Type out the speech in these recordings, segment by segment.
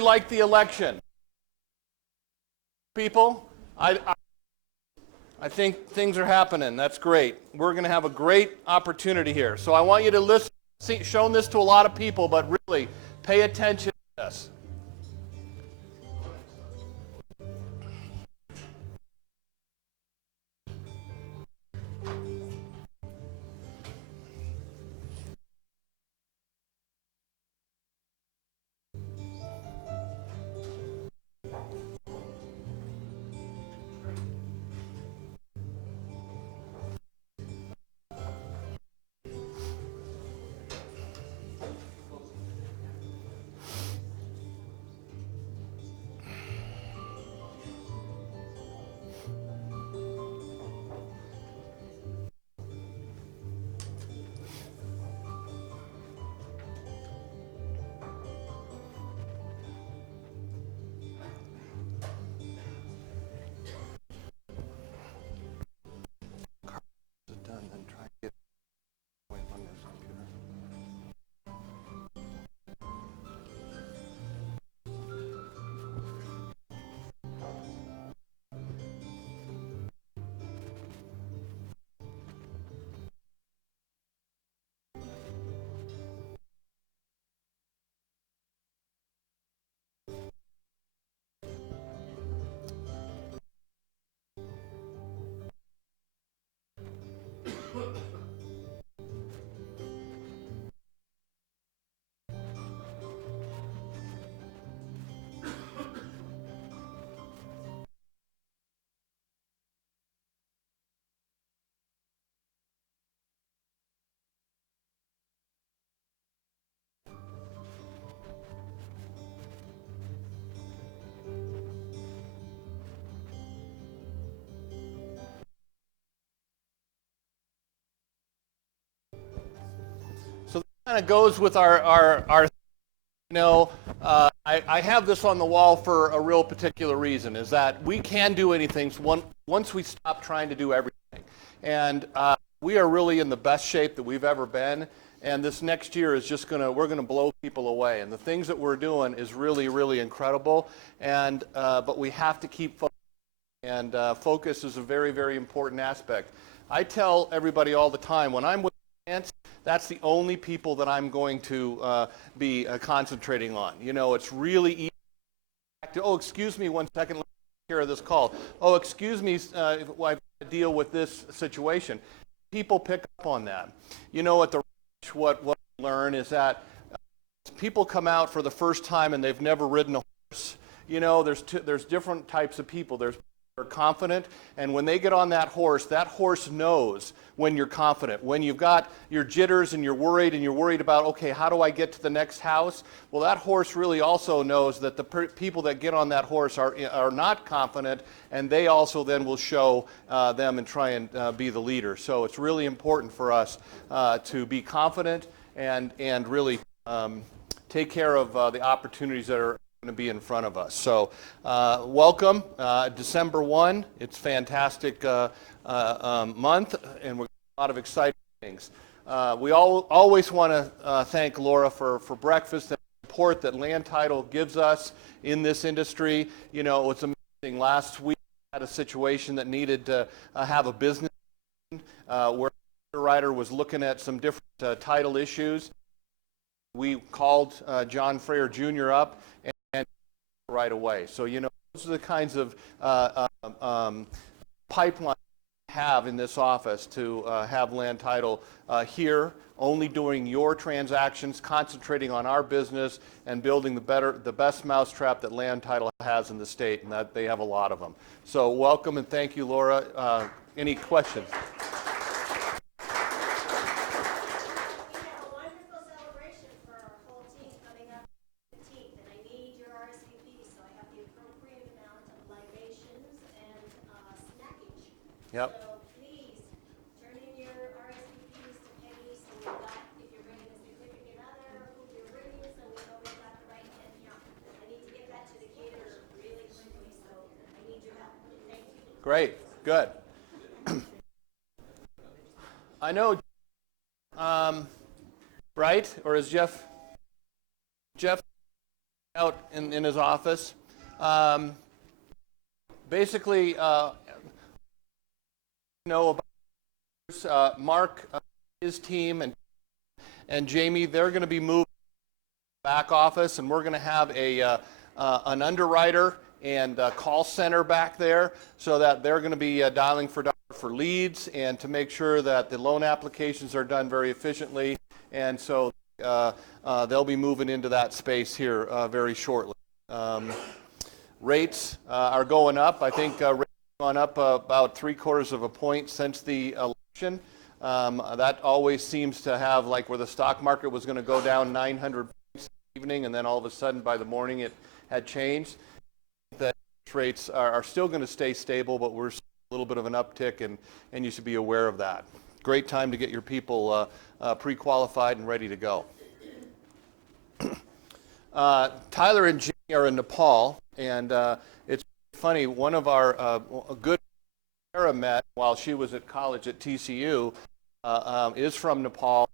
like the election? People, I think things are happening. That's great. We're going to have a great opportunity here. So I want you to listen. Shown this to a lot of people, but really pay attention to this. So that kind of goes with our I have this on the wall for a real particular reason, is that we can do anything once we stop trying to do everything. And we are really in the best shape that we've ever been. And this next year is just we're gonna blow people away. And the things that we're doing is really, really incredible. And but we have to keep focused. And focus is a very, very important aspect. I tell everybody all the time, when I'm with clients, that's the only people that I'm going to be concentrating on. You know, it's really easy to, oh, excuse me 1 second, let me take care of this call. Oh, excuse me, I have to deal with this situation. People pick up on that. You know, at the ranch, what we learn is that people come out for the first time and they've never ridden a horse. You know, there's different types of people. There's are confident, and when they get on that horse knows when you're confident. When you've got your jitters and you're worried about, okay, how do I get to the next house? Well, that horse really also knows that the people that get on that horse are not confident, and they also then will show them and try and be the leader. So it's really important for us to be confident and really take care of the opportunities that are going to be in front of us. So welcome, December 1. It's a fantastic month, and we're doing a lot of exciting things. We always want to thank Laura for breakfast and support that land title gives us in this industry. You know, it's amazing. Last week we had a situation that needed to have a business where the underwriter was looking at some different title issues. We called John Frayer Jr. up and right away. So, you know, those are the kinds of pipeline we have in this office to have land title here, only doing your transactions, concentrating on our business, and building the best mousetrap that land title has in the state, and that they have a lot of them. So welcome and thank you, Laura. Any questions? Yep. So please turn in your RSVPs to Peggy so we got, if you're bringing a significant other, who you're bringing, so we know we've got the right head count. I need to get that to the caterer really quickly, so I need your help. Thank you. Great. Good. I know, right? Or is Jeff? out in his office. Um, basically, know about Mark, his team, and Jamie. They're going to be moved back office, and we're going to have an underwriter and call center back there, so that they're going to be dialing for leads and to make sure that the loan applications are done very efficiently. And so they'll be moving into that space here very shortly. Rates are going up. I think rates have gone up about 3/4 of a point since the election. That always seems to have, like, where the stock market was going to go down 900 points in the evening, and then all of a sudden by the morning it had changed. The rates are still going to stay stable, but we're seeing a little bit of an uptick, and you should be aware of that. Great time to get your people pre-qualified and ready to go. Tyler and Jenny are in Nepal, and it's funny, one of our good Sarah met while she was at college at TCU is from Nepal.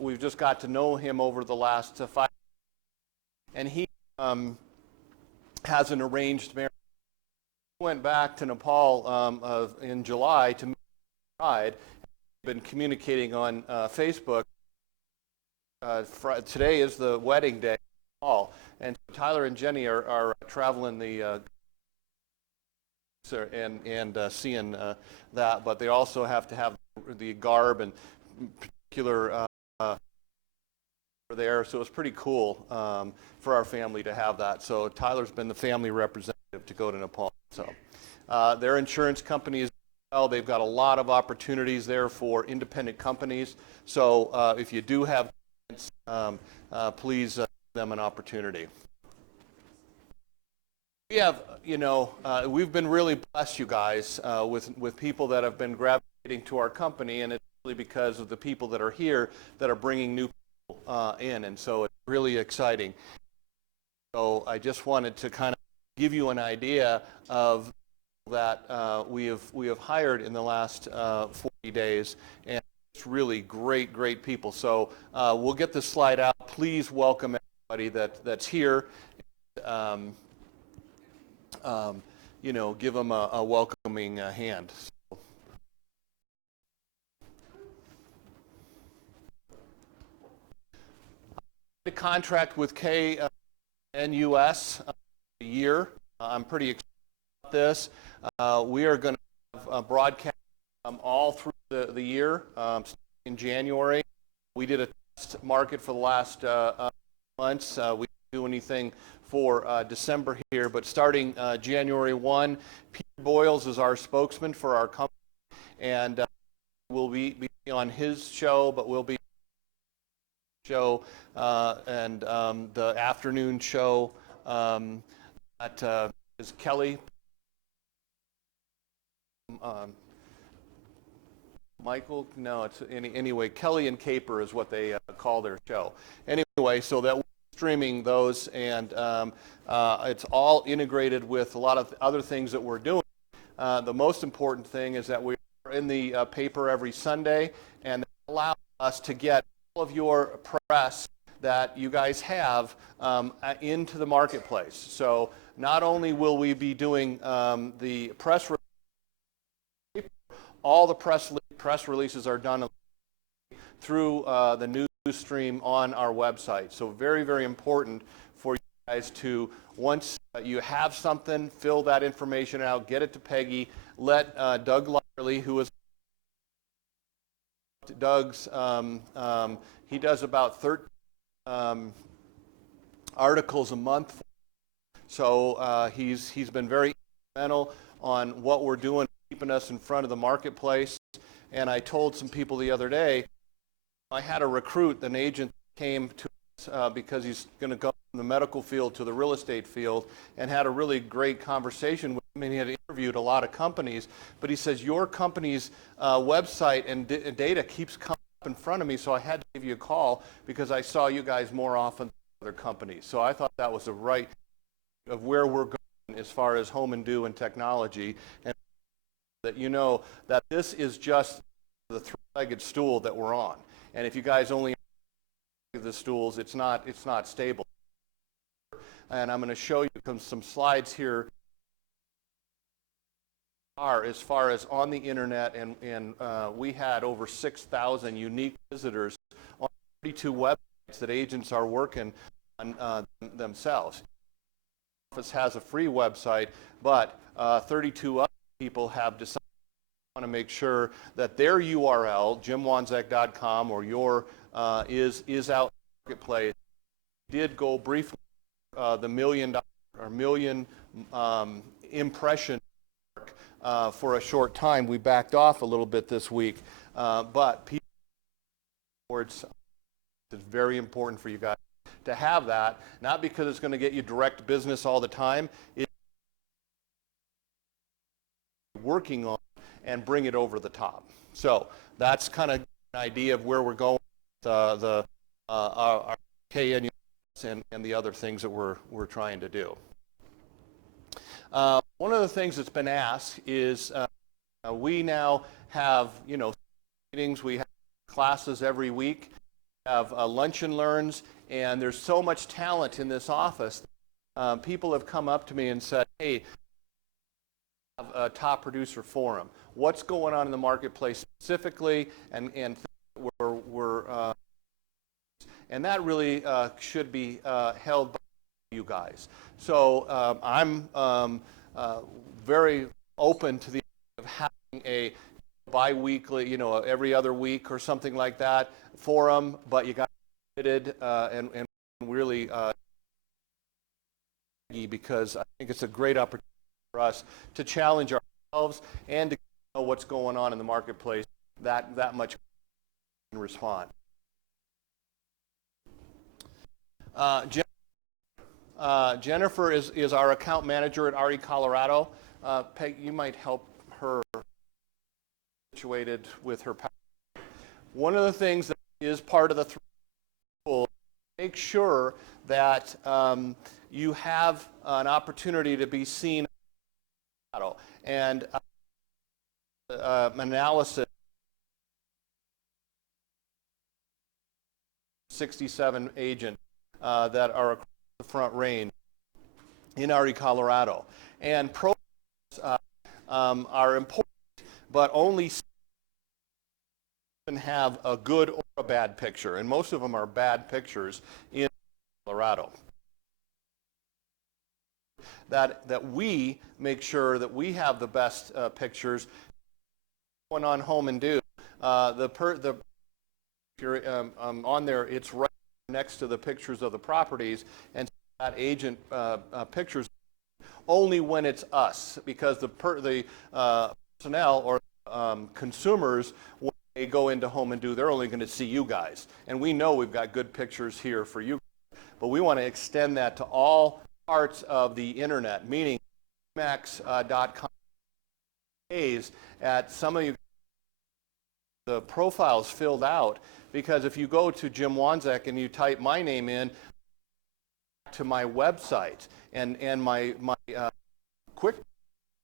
We've just got to know him over the last 5 years, and he has an arranged marriage. He went back to Nepal in July to meet his bride. Been communicating on Facebook. Today is the wedding day in Nepal, and Tyler and Jenny are traveling the and seeing that, but they also have to have the garb and particular there, so it's pretty cool for our family to have that. So Tyler's been the family representative to go to Nepal. So their insurance company is well. They've got a lot of opportunities there for independent companies. So if you do have clients, please give them an opportunity. We have, we've been really blessed, you guys, with people that have been gravitating to our company, and it's really because of the people that are here that are bringing new people in, and so it's really exciting. So I just wanted to kind of give you an idea of that we have hired in the last 40 days, and it's really great people. So we'll get this slide out. Please welcome everybody that's here. Give them a welcoming hand. The contract with KNUS a year. I'm pretty excited about this. We are going to have broadcast all through the year. In January, we did a test market for the last months. We didn't do anything for December here, but starting January 1, Peter Boyles is our spokesman for our company, and we'll be on his show, but we'll be on the show and the afternoon show that is Kelly. Michael? No, it's anyway. Kelly and Caper is what they call their show. Anyway, so that we're streaming those, and it's all integrated with a lot of other things that we're doing. The most important thing is that we are in the paper every Sunday, and that allows us to get all of your press that you guys have into the marketplace. So not only will we be doing the press release, all the press releases are done through the news stream on our website. So very important for you guys to, once you have something, fill that information out, get it to Peggy, let Doug Lyerly, who is Doug's, he does about 13 articles a month. So he's been very instrumental on what we're doing, keeping us in front of the marketplace. And I told some people the other day, I had a recruit, an agent came to us because he's going to go from the medical field to the real estate field, and had a really great conversation with him, and he had interviewed a lot of companies, but he says, your company's website and data keeps coming up in front of me, so I had to give you a call because I saw you guys more often than other companies. So I thought that was the right of where we're going as far as home and do and technology, and that you know that this is just the three-legged stool that we're on. And if you guys only have the stools, it's not stable. and I'm going to show you some slides here are as far as on the internet, and we had over 6,000 unique visitors on 32 websites that agents are working on themselves. The office has a free website, but 32 other people have decided to make sure that their URL, jimwanzek.com, or your is out in the marketplace. Did go briefly the million impression mark for a short time. We backed off a little bit this week, but people, it's very important for you guys to have that, not because it's going to get you direct business all the time. It's working on and bring it over the top. So that's kind of an idea of where we're going with our KNU and the other things that we're trying to do. One of the things that's been asked is we now have, meetings, we have classes every week, we have lunch and learns, and there's so much talent in this office. People have come up to me and said, hey, a top producer forum. What's going on in the marketplace specifically, and that really should be held by you guys. So I'm very open to the idea of having a bi-weekly, every other week or something like that forum, but you got to be committed and really because I think it's a great opportunity for us to challenge ourselves and to know what's going on in the marketplace that much and respond. Jennifer is our account manager at RE Colorado. Peg, you might help her situated with her. One of the things that is part of the tool, make sure that you have an opportunity to be seen and analysis 67 agents that are across the Front Range in RE Colorado. And profiles are important, but only have a good or a bad picture, and most of them are bad pictures in Colorado. That we make sure that we have the best pictures. Going on Home and Do, if you're on there, it's right next to the pictures of the properties, and that agent pictures only when it's us, because the personnel or consumers, when they go into Home and Do, they're only going to see you guys, and we know we've got good pictures here for you, but we want to extend that to all parts of the internet, meaning max.com at some of you the profiles filled out, because if you go to Jim Wanzek and you type my name in to my website and my quick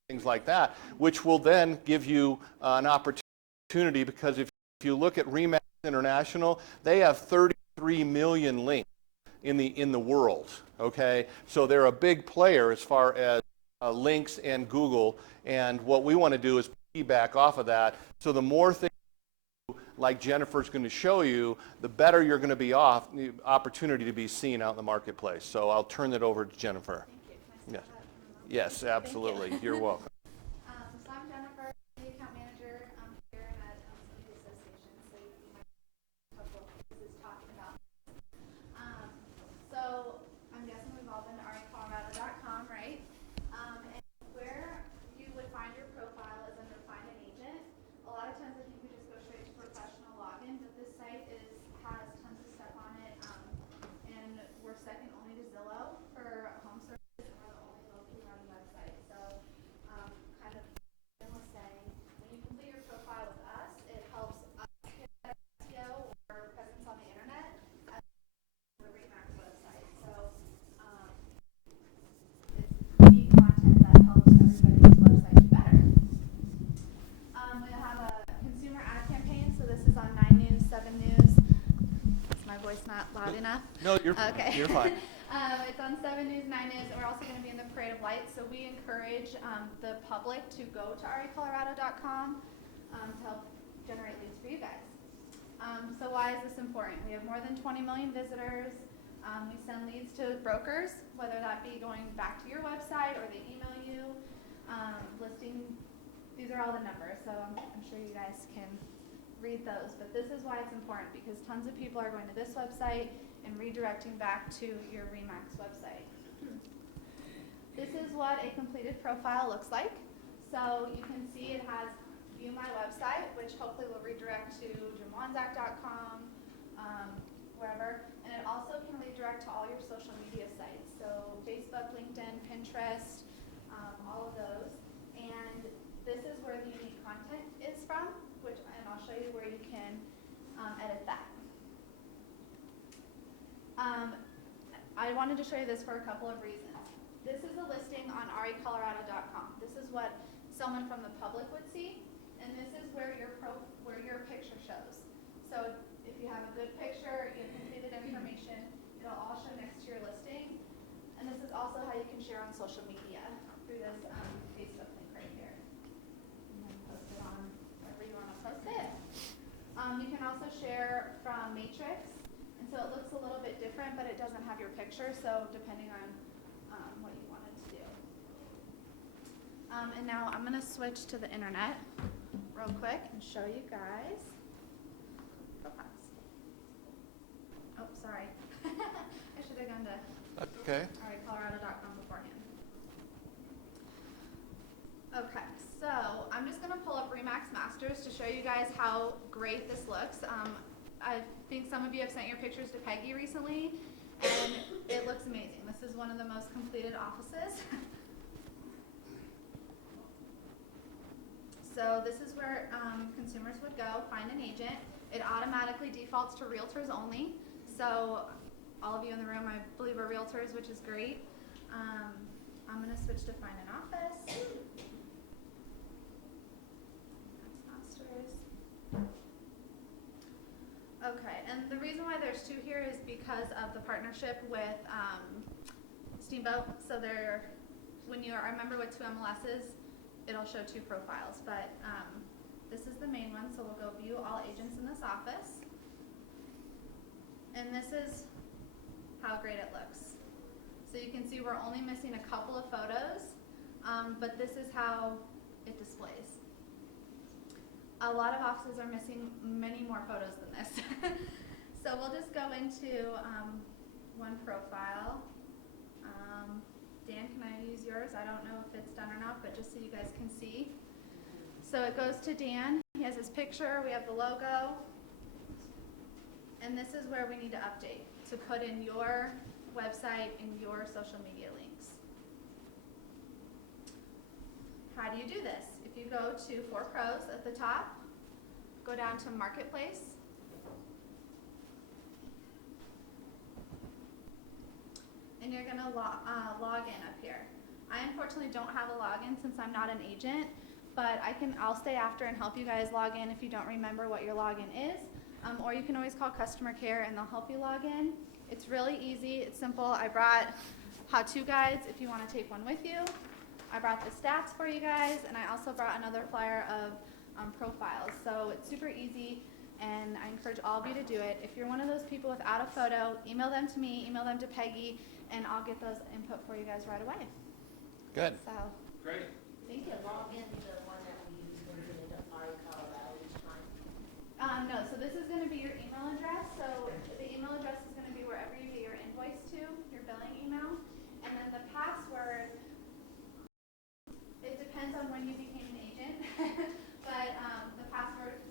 things like that, which will then give you an opportunity, because if you look at Remax International, they have 33 million links in the world. Okay, so they're a big player as far as links and Google, and what we want to do is piggyback off of that. So the more things like Jennifer's going to show you, the better you're going to be off the opportunity to be seen out in the marketplace. So I'll turn it over to Jennifer. Thank you. Yes, absolutely. You're welcome. So I'm Jennifer, the account manager here at the association. So you might know what this is talking about. So I'm guessing we've all been to recolorado.com, right? And where you would find your profile is under Find an Agent. A lot of times I think we just go straight to professional login, but this site has tons of stuff on it. And we're second only to Zillow for home services, and we're the only locally run website. So kind of Jim was saying, when you complete your profile with us, it helps us get better SEO or presence on the internet as the Remax website. So it's unique content that helps everybody's website be better. We have a consumer ad campaign, so this is on 9 News, 7 News. Is my voice not loud enough? No, you're okay. You're fine. It's on 7 News, 9 News, and we're also going to be in the Parade of Lights. So we encourage the public to go to recolorado.com to help generate leads for you guys. So why is this important? We have more than 20 million visitors. We send leads to brokers, whether that be going back to your website or they email you, listing. These are all the numbers, so I'm sure you guys can read those. But this is why it's important, because tons of people are going to this website and redirecting back to your RE/MAX website. This is what a completed profile looks like. So you can see it has View My Website, which hopefully will redirect to jimwanzak.com, wherever. And it also can redirect to all your social media sites. So Facebook, LinkedIn, Pinterest, all of those. And this is where the unique content is from, and I'll show you where you can edit that. I wanted to show you this for a couple of reasons. This is a listing on recolorado.com. This is what someone from the public would see, and this is where your picture shows. So if you have a good picture, you have completed information, it'll all show next to your listing. And this is also how you can share on social media through this Facebook link right here. And then post it on wherever you want to post it. You can also share from Matrix. And so it looks a little bit different, but it doesn't have your picture, so depending on what you wanted to do. And now I'm going to switch to the internet real quick and show you guys profiles. Oh, sorry. I should have gone to Okay. colorado.com beforehand. Okay, so I'm just going to pull up RE/MAX Masters to show you guys how great this looks. I think some of you have sent your pictures to Peggy recently, and it looks amazing. This is one of the most completed offices. So this is where consumers would go, find an agent. It automatically defaults to realtors only. So all of you in the room, I believe, are realtors, which is great. I'm going to switch to find an office. That's Masters. Okay, and the reason why there's two here is because of the partnership with Steamboat. So when you are a member with 2 MLSs, it'll show 2 profiles. But this is the main one, so we'll go view all agents in this office. And this is how great it looks. So you can see we're only missing a couple of photos, but this is how it displays. A lot of offices are missing many more photos than this. So we'll just go into one profile. Dan, can I use yours? I don't know if it's done or not, but just so you guys can see. So it goes to Dan. He has his picture. We have the logo. And this is where we need to update to put in your website and your social media links. How do you do this? If you go to 4 Pros at the top, go down to Marketplace, and you're going to log in up here. I unfortunately don't have a login since I'm not an agent, but I'll stay after and help you guys log in if you don't remember what your login is. Or you can always call customer care and they'll help you log in. It's really easy. It's simple. I brought how-to guides if you want to take one with you. I brought the stats for you guys, and I also brought another flyer of profiles. So it's super easy, and I encourage all of you to do it. If you're one of those people without a photo, email them to me, email them to Peggy, and I'll get those input for you guys right away. Good. So, Great. Thank you. Log in to the one that we use when we get into Colorado each time. no, so this is going to be your email address. So the email address is going to be wherever you get your invoice to, your billing email. And then the password, it depends on when you became an agent, but the password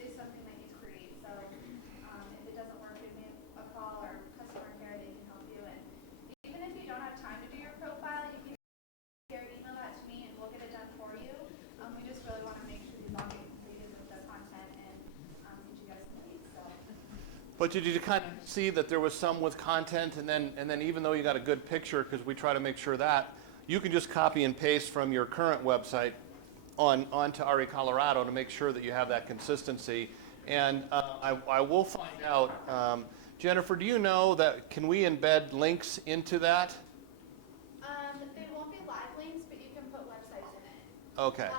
is something that you create. So if it doesn't work, give me a call or customer care, they can help you. And even if you don't have time to do your profile, you can email that to me and we'll get it done for you. We just really want to make sure these all get completed with the content and get you guys complete. So. But did you kind of see that there was some with content, and then even though you got a good picture, because we try to make sure that, you can just copy and paste from your current website onto RE Colorado to make sure that you have that consistency. And I will find out, Jennifer, do you know that, can we embed links into that? They won't be live links, but you can put websites in it. Okay.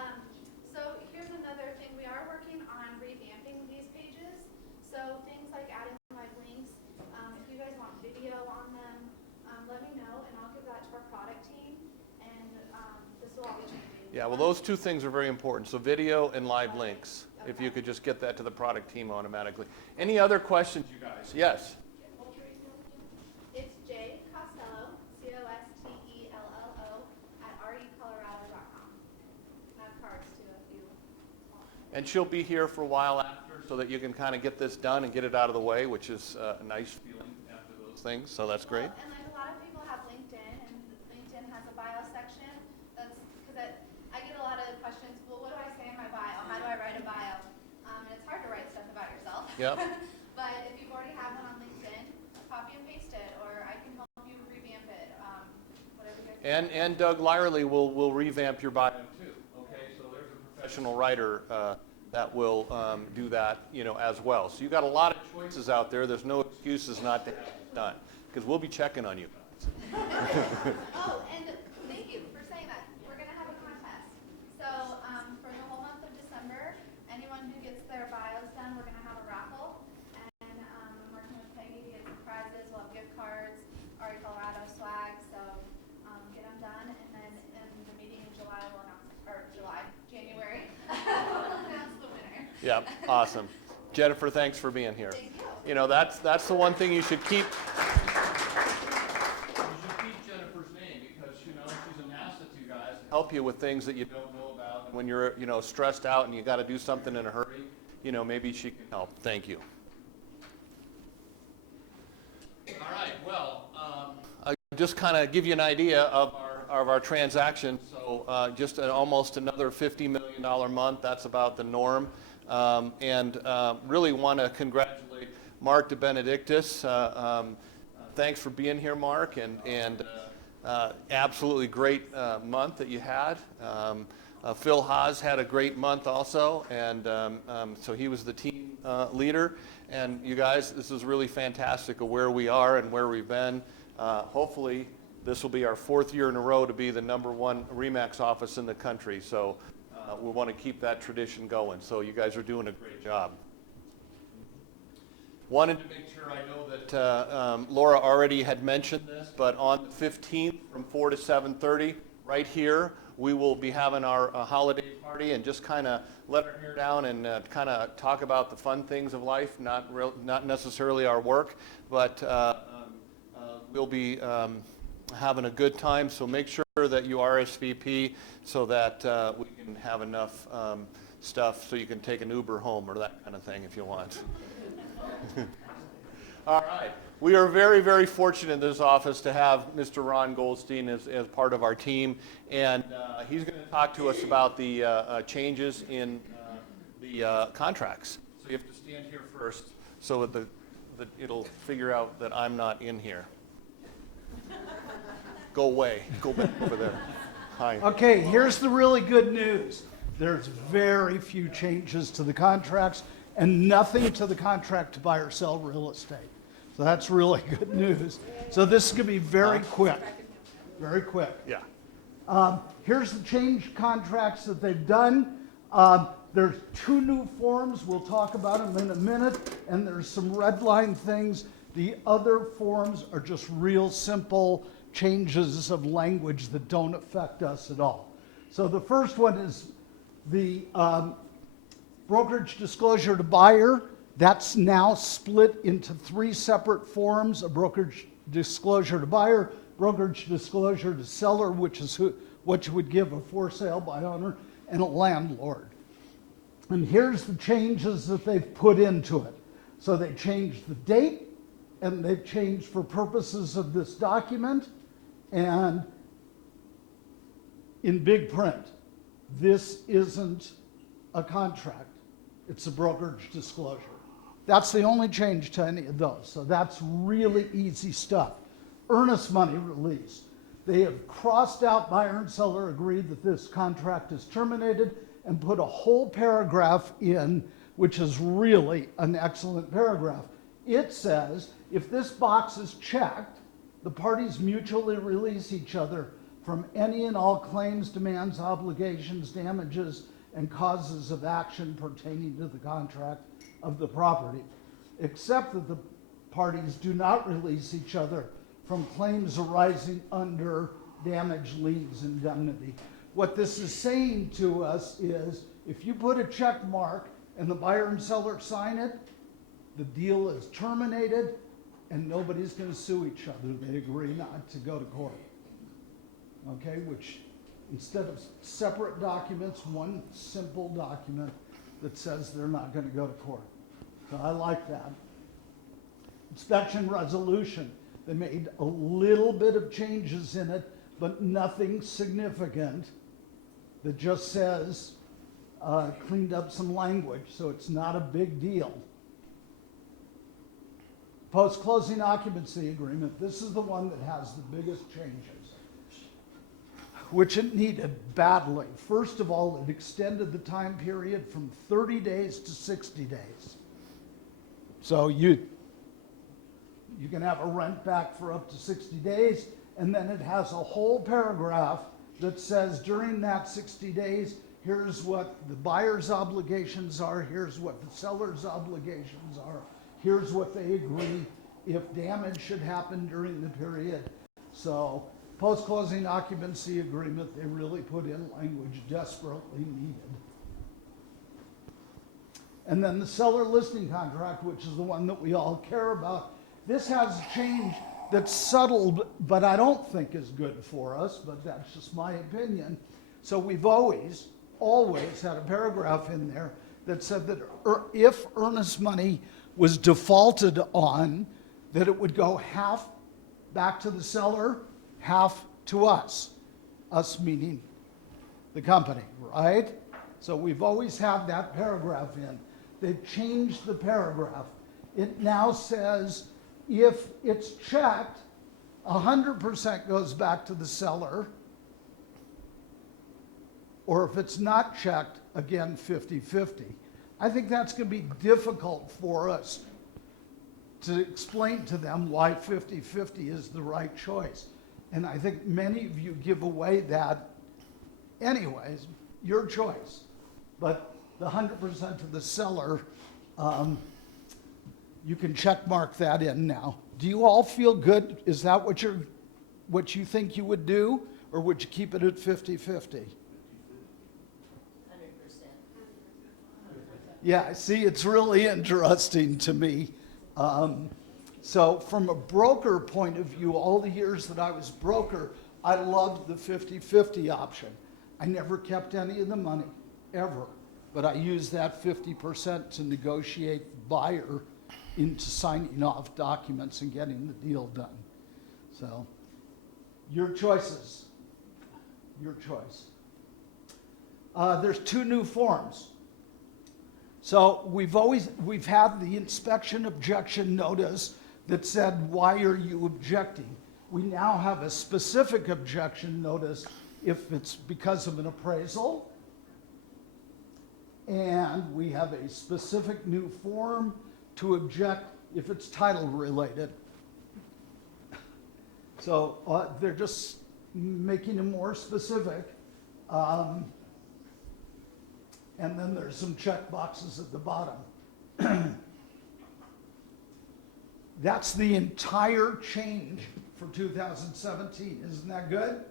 So here's another thing. We are working on revamping these pages. So things like adding live links. If you guys want video on them, let me know, and I'll give that to our product team. And this will all be changing. Yeah, well, those two things are very important. So video and live links. If you could just get that to the product team automatically. Any other questions, you guys? Yes. It's J Costello, Costello, @recolorado.com. I have cards too if you want. And she'll be here for a while after so that you can kind of get this done and get it out of the way, which is a nice feeling after those things. So that's great. Well, and like a lot of people have LinkedIn, and LinkedIn has a bio section. That's because I get a lot of questions. Well, what do I say in my bio? How do I write a bio? And it's hard to write stuff about yourself. Yep. But if you already have one on LinkedIn, copy and paste it, or I can help you revamp it. Whatever you guys. And Doug Lyerly will revamp your bio too. Okay, so there's a professional writer that will do that, as well. So you got a lot of choices out there. There's no excuses not to have it done because we'll be checking on you. Oh, and thank you for saying that. We're going to have a contest. So for the whole month of December, anyone who gets their bios done, we're going to have a raffle. And I'm working with Peggy to get some prizes. We'll have gift cards, RE Colorado swag. So get them done. And then in the meeting in July, we'll announce, January, we'll announce the winner. Yeah, awesome. Jennifer, thanks for being here. Thank you. That's the one thing you should keep. Jennifer's name because she's an asset to you guys to help you with things that you don't know about. And when you're stressed out and you got to do something in a hurry, maybe she can help. Thank you. All right. Well, I'll just kind of give you an idea of our transactions. So just almost another $50 million month. That's about the norm. And really want to congratulate Mark DeBenedictis. Thanks for being here, Mark, and absolutely great month that you had. Phil Haas had a great month also, and so he was the team leader. And you guys, this is really fantastic of where we are and where we've been. Hopefully, this will be our 4th year in a row to be the #1 RE/MAX office in the country. So we want to keep that tradition going. So you guys are doing a great job. Wanted to make sure, I know that Laura already had mentioned this, but on the 15th from 4 to 7:30, right here, we will be having our holiday party and just kind of let our hair down and kind of talk about the fun things of life, not necessarily our work, but we'll be having a good time. So make sure that you RSVP so that we can have enough stuff so you can take an Uber home or that kind of thing if you want. All right. We are very, very fortunate in this office to have Mr. Ron Goldstein as part of our team, and he's going to talk to us about the changes in the contracts. So you have to stand here first so that it'll figure out that I'm not in here. Go away. Go back over there. Hi. Okay, here's the really good news. There's very few changes to the contracts and nothing to the contract to buy or sell real estate. So that's really good news. So this is going to be very quick. Very quick. Yeah. Here's the change contracts that they've done. There's 2 new forms. We'll talk about them in a minute. And there's some red line things. The other forms are just real simple changes of language that don't affect us at all. So the first one is the brokerage disclosure to buyer. That's now split into 3 separate forms: a brokerage disclosure to buyer, brokerage disclosure to seller, which is what you would give a for sale by owner, and a landlord. And here's the changes that they've put into it. So they changed the date, and they've changed for purposes of this document, and in big print, this isn't a contract, it's a brokerage disclosure. That's the only change to any of those, so that's really easy stuff. Earnest money release. They have crossed out buyer and seller agreed that this contract is terminated and put a whole paragraph in, which is really an excellent paragraph. It says, If this box is checked, the parties mutually release each other from any and all claims, demands, obligations, damages, and causes of action pertaining to the contract of the property, except that the parties do not release each other from claims arising under damage, liens, indemnity. What this is saying to us is, if you put a check mark and the buyer and seller sign it, the deal is terminated and nobody's going to sue each other. They agree not to go to court. Okay, which instead of separate documents, one simple document that says they're not going to go to court. So I like that. Inspection resolution. They made a little bit of changes in it, but nothing significant. That just says, cleaned up some language, so it's not a big deal. Post-closing occupancy agreement. This is the one that has the biggest changes, which it needed badly. First of all, it extended the time period from 30 days to 60 days. So you can have a rent back for up to 60 days, and then it has a whole paragraph that says during that 60 days, here's what the buyer's obligations are, here's what the seller's obligations are, here's what they agree if damage should happen during the period. So post-closing occupancy agreement, they really put in language desperately needed. And then the seller listing contract, which is the one that we all care about. This has a change that's subtle, but I don't think is good for us, but that's just my opinion. So we've always had a paragraph in there that said that if earnest money was defaulted on, that it would go half back to the seller, half to us. Us meaning the company, right? So we've always had that paragraph in. They've changed the paragraph. It now says if it's checked, 100% goes back to the seller, or if it's not checked, again, 50-50. I think that's going to be difficult for us to explain to them why 50-50 is the right choice. And I think many of you give away that anyways, your choice. But the 100% to the seller, you can check mark that in now. Do you all feel good? Is that what you think you would do? Or would you keep it at 50-50? 100%. Yeah, see, it's really interesting to me. So from a broker point of view, all the years that I was broker, I loved the 50-50 option. I never kept any of the money, ever. But I used that 50% to negotiate the buyer into signing off documents and getting the deal done. So, your choices. Your choice. There's two new forms. So we've had the inspection objection notice that said, why are you objecting? We now have a specific objection notice if it's because of an appraisal. And we have a specific new form to object if it's title related. So they're just making it more specific. And then there's some check boxes at the bottom. That's the entire change for 2017. Isn't that good?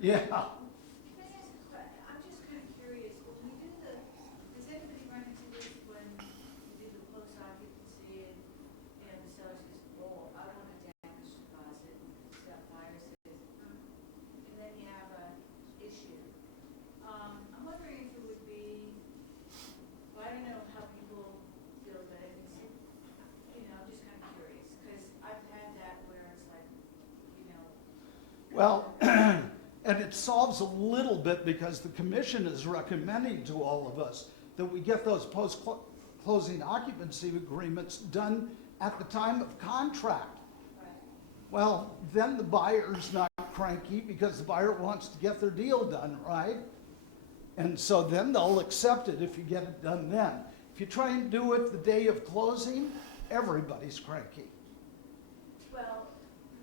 Yeah. Can I ask a question? I'm just kind of curious, when we do does anybody run into this when we do the post occupancy and the seller says, oh, I want a damage deposit, and the buyer says, and then you have an issue. I'm wondering if it would be, well, I don't know how people feel about it, I'm just kind of curious, because I've had that where it's like, Well, and it solves a little bit because the commission is recommending to all of us that we get those post-closing occupancy agreements done at the time of contract. right. Well, then the buyer's not cranky because the buyer wants to get their deal done, right? And so then they'll accept it if you get it done then. If you try and do it the day of closing, everybody's cranky. Well,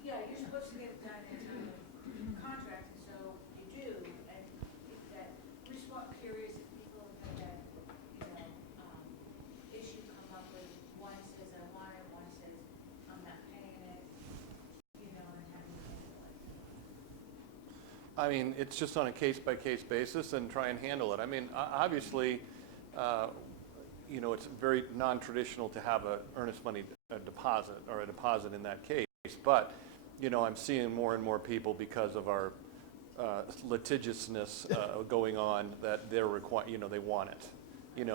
yeah, you're supposed to get it done in time of contract, and so you do, and if that, we're just curious if people have had that, issue come up with, one says I want it, one says I'm not paying it, and having to handle it. I mean, it's just on a case-by-case basis and try and handle it. I mean, obviously, it's very non-traditional to have a earnest money deposit or a deposit in that case. But, I'm seeing more and more people because of our litigiousness going on that they're they want it.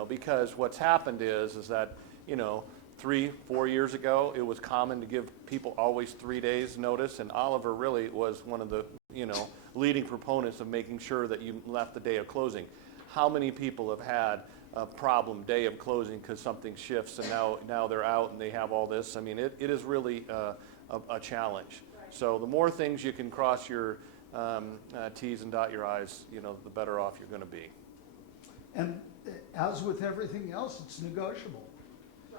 Because what's happened is that, 3-4 years ago, it was common to give people always 3 days notice, and Oliver really was one of the, leading proponents of making sure that you left the day of closing. How many people have had a problem day of closing because something shifts and now they're out and they have all this? I mean, it is really a challenge. Right. So the more things you can cross your T's and dot your I's, the better off you're going to be. And as with everything else, it's negotiable.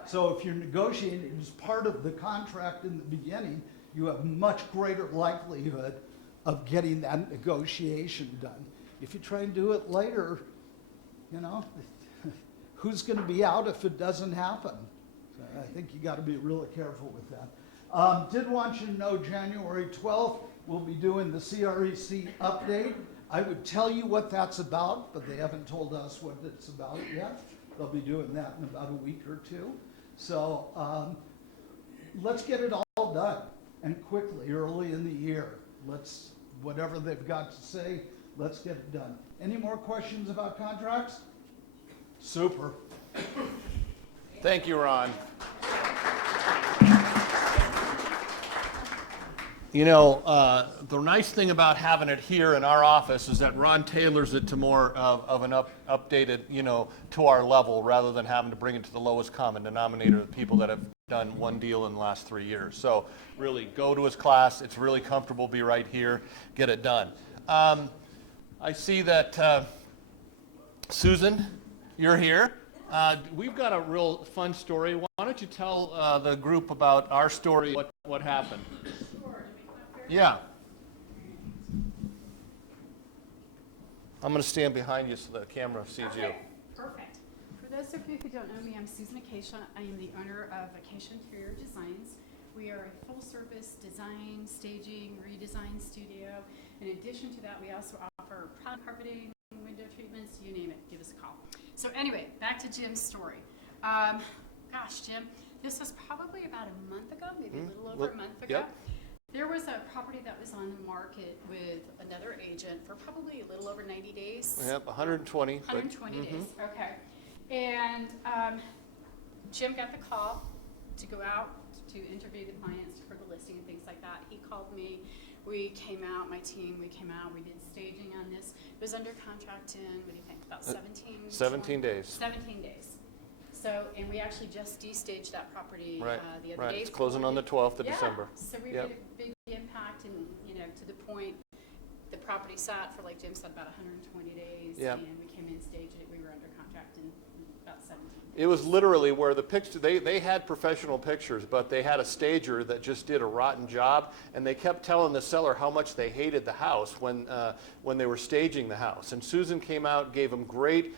So if you're negotiating as part of the contract in the beginning, you have much greater likelihood of getting that negotiation done. If you try and do it later, who's going to be out if it doesn't happen? So I think you got to be really careful with that. Did want you to know January 12th, we'll be doing the CREC update. I would tell you what that's about, but they haven't told us what it's about yet. They'll be doing that in about a week or two. So let's get it all done, and quickly, early in the year. Whatever they've got to say, let's get it done. Any more questions about contracts? Super. Thank you, Ron. The nice thing about having it here in our office is that Ron tailors it to more of an updated, to our level, rather than having to bring it to the lowest common denominator of people that have done one deal in the last 3 years. So really go to his class. It's really comfortable. Be right here. Get it done. I see that Susan, you're here. We've got a real fun story. Why don't you tell the group about our story, what happened? Yeah. I'm going to stand behind you so the camera sees you. Perfect. For those of you who don't know me, I'm Susan Acacia. I am the owner of Acacia Interior Designs. We are a full-service design, staging, redesign studio. In addition to that, we also offer product carpeting, window treatments, you name it, give us a call. So anyway, back to Jim's story. Gosh, Jim, this was probably about a month ago, maybe a little over a month ago. Yep. There was a property that was on the market with another agent for probably a little over 90 days. Yep, 120. 120 days, okay. And Jim got the call to go out to interview the clients for the listing and things like that. He called me. We came out, my team, we came out, we did staging on this. It was under contract in, what do you think, about 17 days. 17 days. So, and we actually just de-staged that property the other day. It's closing on the 12th of December. So we made a big impact, and to the point, the property sat for, like Jim said, about 120 days, and we came in, staged it. We were under contract in about 17 days. It was literally where the picture, they had professional pictures, but they had a stager that just did a rotten job, and they kept telling the seller how much they hated the house when they were staging the house. And Susan came out, gave them great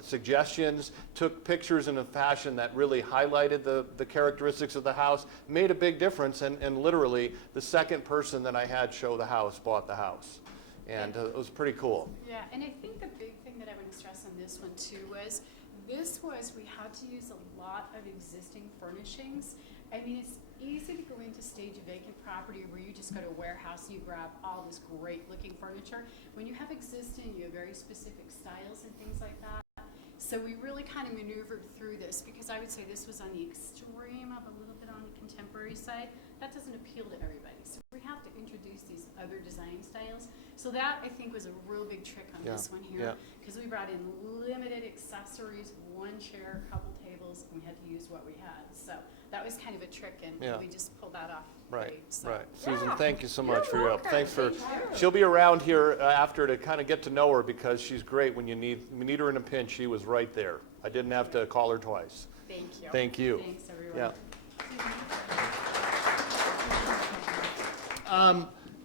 suggestions, took pictures in a fashion that really highlighted the characteristics of the house, made a big difference, and literally the second person that I had show the house bought the house. And it was pretty cool. Yeah, and I think the big thing that I want to stress on this one too was, we had to use a lot of existing furnishings. I mean, it's easy to go in to stage a vacant property where you just go to a warehouse and you grab all this great looking furniture. When you have existing, you have very specific styles and things like that. So we really kind of maneuvered through this, because I would say this was on the extreme of a little bit on the contemporary side. That doesn't appeal to everybody. So we have to introduce these other design styles. So that, I think, was a real big trick on this one here, because we brought in limited accessories, one chair, a couple tables, and we had to use what we had. So that was kind of a trick, and we just pulled that off. Right, so. right. Susan, thank you so much for your help. Thanks for. She'll be around here after to kind of get to know her, because she's great when you need her in a pinch. She was right there. I didn't have to call her twice. Thank you. Thank you. Thanks, everyone. Yeah.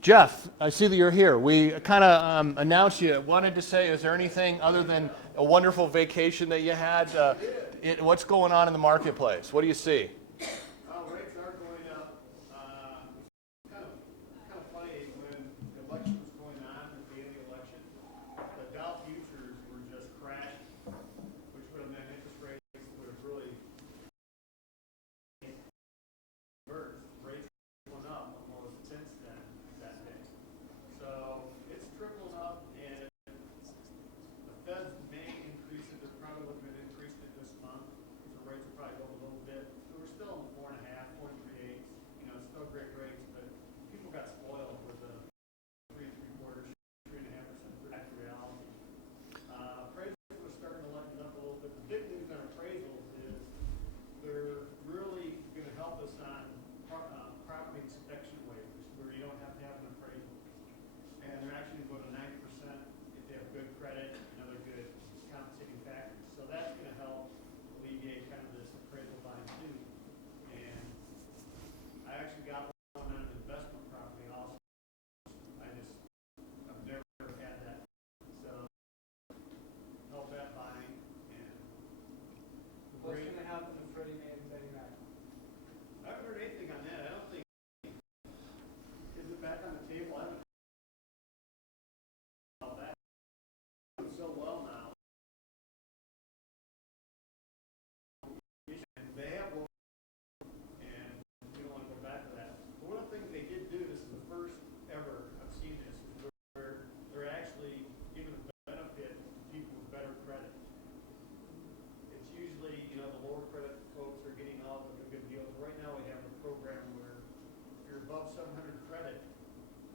Jeff, I see that you're here. We kind of announced you. Wanted to say, is there anything other than a wonderful vacation that you had? What's going on in the marketplace? What do you see? Rates are going up. Kind of funny when the election was going on, the day of the election, the Dow futures were just crashing, which would have meant interest rates would have really converged. Rates went up almost since then that day. So it's trickling up, and the Fed may increase it. They're probably looking at increasing it this month. So rates will probably go up a little bit. So we're still in 4.5, 4.38. You know, it's still great rates, but people got spoiled with the 3.75, 3.5% back to reality. Appraisals are starting to lighten up a little bit. The big news on appraisals is they're really going to help us on property inspection waivers, where you don't have to have an appraisal. And they're actually going to 90% if they have good credit and other good compensating factors. So that's going to help alleviate kind of this appraisal bind too. And I actually got one on an investment property also. I've never had that. So help that buying and the What's rate. going to happen if Freddie Mae and Fannie Mae? I haven't heard anything on that. I don't think, is it back on the table? I haven't about that. Doing so well now. And they have one, and we don't want to go back to that. But one of the things they did do, this is the first ever I've seen this, is where they're actually giving a benefit to people with better credit. It's usually, you know, the lower credit folks are getting all the good deals. Right now we have a program where if you're above 700 credit,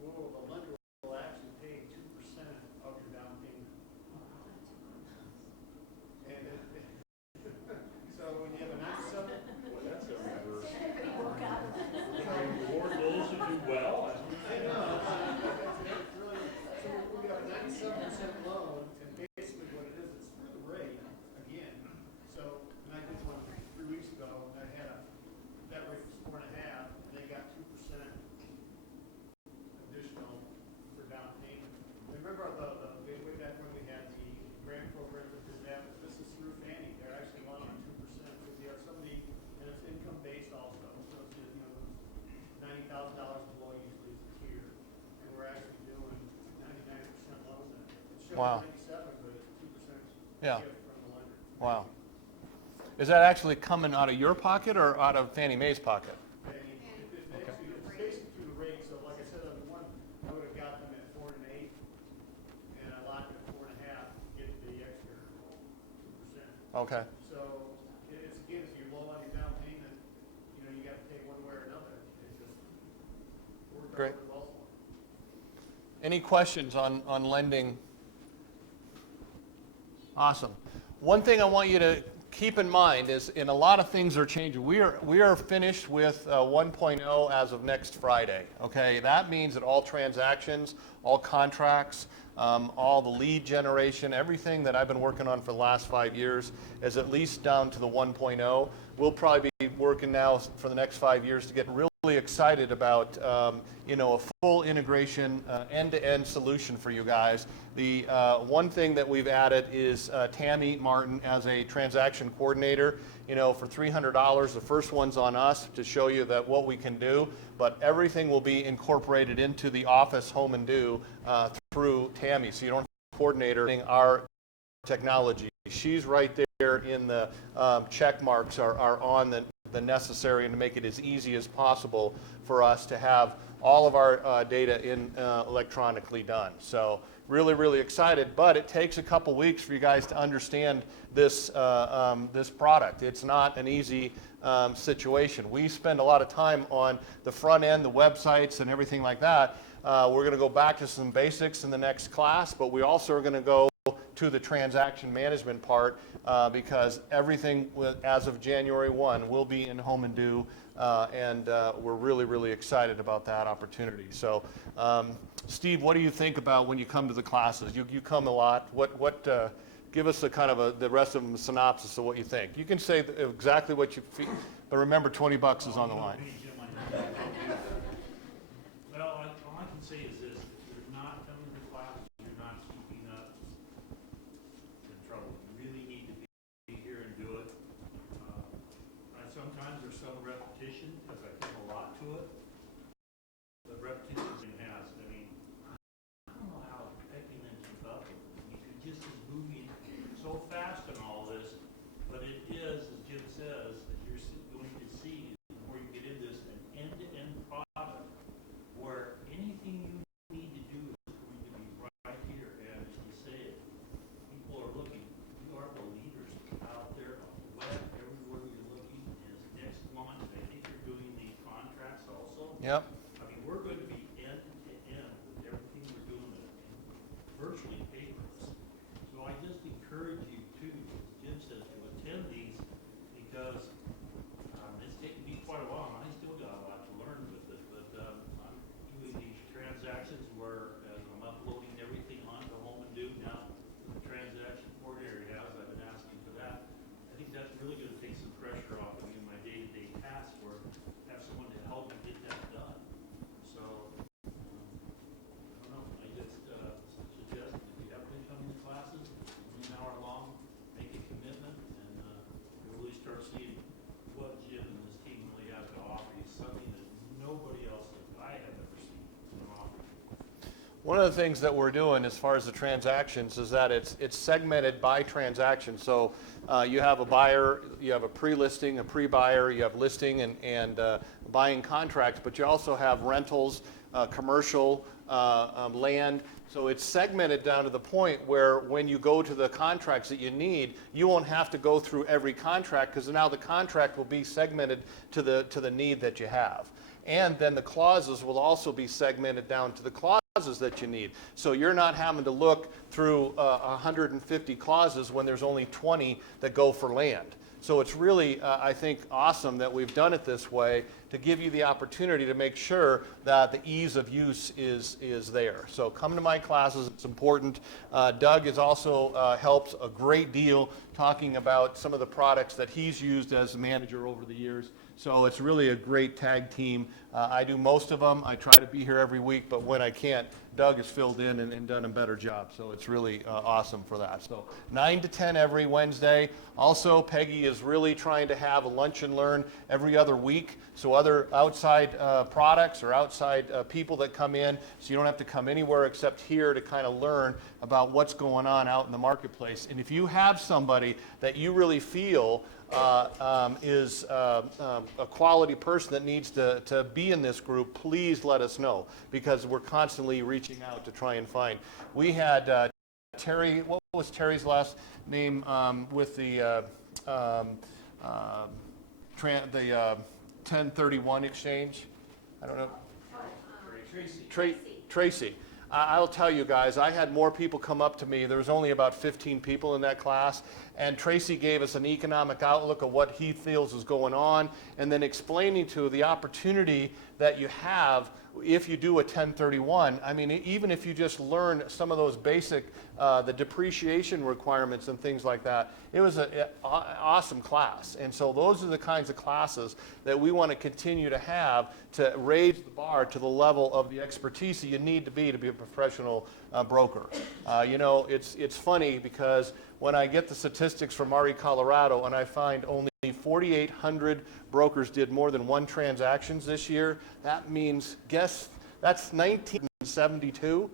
well, the lender will actually pay 2% of your down payment. And so when you have a 97, That's a reverse. Reward those who do well. I know, it's really, so we have a 97% loan, and basically what it is, it's through the rate again. So, and I did one 3 weeks ago, and I had that rate was 4.5, and they got 2% additional for down payment. And remember way back when we had the grant program that did that, but this is through Fannie. They're actually allowing 2%. So if you have somebody, and it's income based also, so it's, you know, $90,000 below usually is the tier, and we're actually doing 99% loans in it. It shows Wow. 97, but it's 2% Yeah. gift from the lender. Wow. Is that actually coming out of your pocket or out of Fannie Mae's pocket? It's basically through the rate. So like I said, on the one, I would have got them at 4 and 8, and I locked it at 4.5, get the extra 2%. Okay. So it's again, if you're low on your down payment, you know, you got to pay one way or another. It's just worked out Great. really well for them. Any questions on lending? Awesome. One thing I want you to keep in mind is, and a lot of things are changing. We are finished with 1.0 as of next Friday. Okay, that means that all transactions, all contracts, all the lead generation, everything that I've been working on for the last 5 years is at least down to the 1.0. We'll probably be working now for the next 5 years to get really excited about you know, a full integration, end-to-end solution for you guys. The one thing that we've added is Tammy Martin as a transaction coordinator. You know, for $300, the first one's on us to show you that what we can do, but everything will be incorporated into the Office Home and Do through Tammy, so you don't have a coordinator our technology. She's right there in the check marks are on the necessary, and to make it as easy as possible for us to have all of our data in electronically done. So really, really excited, but it takes a couple weeks for you guys to understand this this product. It's not an easy situation. We spend a lot of time on the front end, the websites and everything like that. We're going to go back to some basics in the next class, but we also are going to go to the transaction management part because everything as of January 1 will be in Home and Do, and we're really, really excited about that opportunity. So, Steve, what do you think about when you come to the classes? You come a lot. Give us a kind of the rest of them a synopsis of what you think. You can say exactly what you feel, but remember, $20 is on the line. Well, not coming to classes, you're not keeping up, in trouble. You really need to be here and do it. And sometimes there's some repetition, because I put a lot to it. But repetition has, I mean, I don't know how Becky and them keep up with it. You could just is moving so fast in all this, but it is, as Jim says, that you're going to see before you get into this, an end-to-end product where anything you need to do is going to be right here. And as you say it, people are looking. You are the leaders out there on the web, everywhere you're looking. Is next month, I think you're doing the contracts also. Yep. I mean, we're going to be end to end with everything we're doing virtually paperless. So I just encourage you to, as Jim says, to attend these because it's taken me quite a while, and I still got a lot to learn with it. But I'm doing these transactions where as I'm uploading everything onto Home and Do now, the transaction coordinator has, I've been asking for that. I think that's really going to take some pressure off of me in my day-to-day tasks where I have someone to help me get that done. So, I don't know, I just suggest if you have been coming to classes, only an hour long, make a commitment, and you'll really start seeing what Jim and his team really have to offer you, something that nobody else that I have ever seen can offer you. One of the things that we're doing as far as the transactions is that it's segmented by transaction. So you have a buyer, you have a pre-listing, a pre-buyer, you have listing and buying contracts, but you also have rentals, commercial, land. So it's segmented down to the point where when you go to the contracts that you need, you won't have to go through every contract because now the contract will be segmented to the need that you have. And then the clauses will also be segmented down to the clauses that you need. So you're not having to look through 150 clauses when there's only 20 that go for land. So it's really, I think, awesome that we've done it this way to give you the opportunity to make sure that the ease of use is there. So come to my classes, it's important. Doug is also helps a great deal talking about some of the products that he's used as a manager over the years. So it's really a great tag team. I do most of them. I try to be here every week, but when I can't, Doug has filled in and done a better job. So it's really awesome for that. So 9 to 10 every Wednesday. Also, Peggy is really trying to have a lunch and learn every other week. So other outside products or outside people that come in, so you don't have to come anywhere except here to kind of learn about what's going on out in the marketplace. And if you have somebody that you really feel is a quality person that needs to be in this group, please let us know because we're constantly reaching out to try and find. We had Terry, what was Terry's last name with the 1031 exchange? I don't know. Tracy. I'll tell you guys, I had more people come up to me. There was only about 15 people in that class, and Tracy gave us an economic outlook of what he feels is going on, and then explaining to the opportunity that you have if you do a 1031. I mean, even if you just learn some of those basic, the depreciation requirements and things like that, it was an awesome class. And so those are the kinds of classes that we want to continue to have to raise the bar to the level of the expertise that you need to be a professional broker. You know, it's funny because when I get the statistics from RE Colorado and I find only 4,800 brokers did more than one transactions this year, that means, guess, that's 1972,